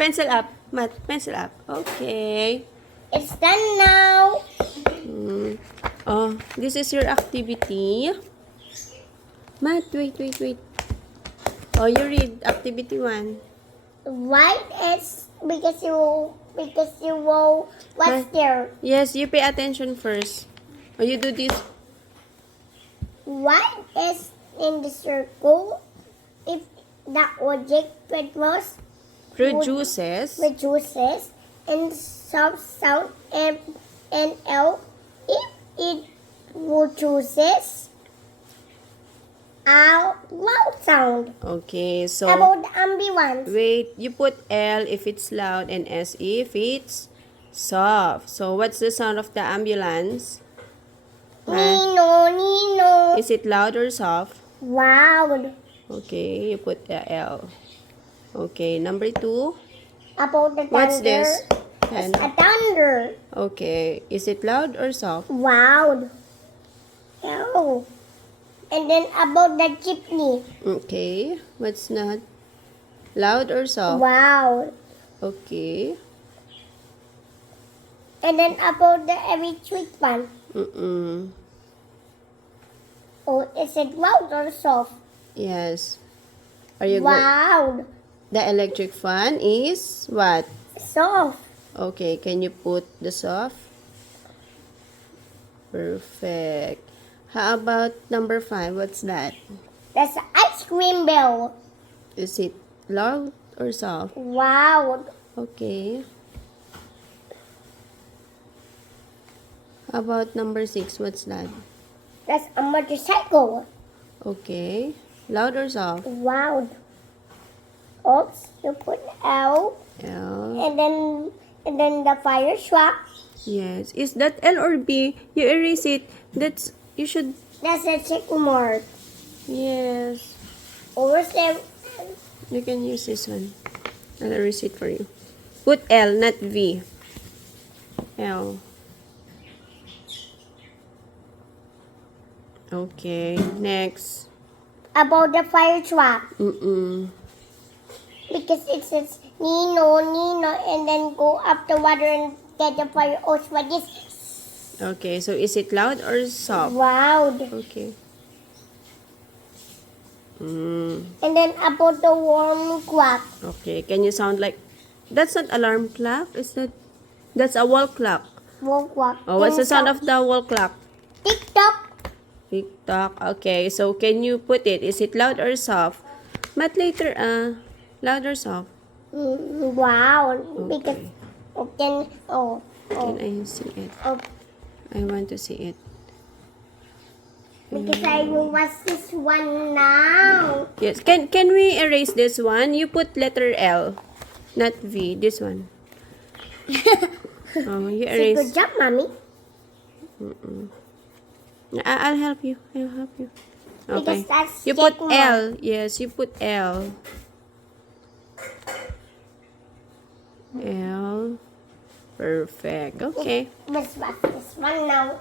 Pencil up. Matt, pencil up. Okay. It's done now. Oh, this is your activity. Matt, wait. Oh, you read activity 1. White is because you will what's there? Yes, you pay attention first. Oh, you do this. White is in the circle if the object Produces. and soft sound and L if it produces a loud sound. Okay, so About the ambulance. wait, you put L if it's loud and S if it's soft. So what's the sound of the ambulance? Nino. Is it loud or soft? Loud. Okay, you put the L. Okay, number 2. About the thunder. What's this? It's a thunder. Okay, is it loud or soft? Loud. Oh. And then about the jeepney. Okay, what's that? Loud or soft? Loud. Okay. And then about the every sweet one. Oh, is it loud or soft? Yes. Are you Loud. The electric fan is what? Soft. Okay, can you put the soft? Perfect. How about number 5? What's that? That's the ice cream bell. Is it loud or soft? Loud. Okay. How about number 6? What's that? That's a motorcycle. Okay. Loud or soft? Loud. Oops, you put L. L. And then the fire truck. Yes. Is that L or B? You erase it. You should. That's a check mark. Yes. Or there. You can use this one. I'll erase it for you. Put L, not V. L. Okay. Next. About the fire truck. Because it says Nino, and then go up the water and get the fire hose like this. Okay, so is it loud or soft? Loud. Okay. And then about the warm clock. Okay, can you sound like... That's not alarm clock, that's a wall clock. Warm clock. Oh, what's the sound of the wall clock? Tick tock. Tick tock. Okay, so can you put it? Is it loud or soft? But later, loud or soft? Wow. Because Okay. oh. Can I see it? Oh. I want to see it. Because I know what's this one now. Yes. Can we erase this one? You put letter L, not V. This one. Oh, you Say erase. good job, mommy. I'll help you. I'll help you. Okay. Because that's You put check mark. L. Yes, you put L. L. Perfect. Okay. What's this one now?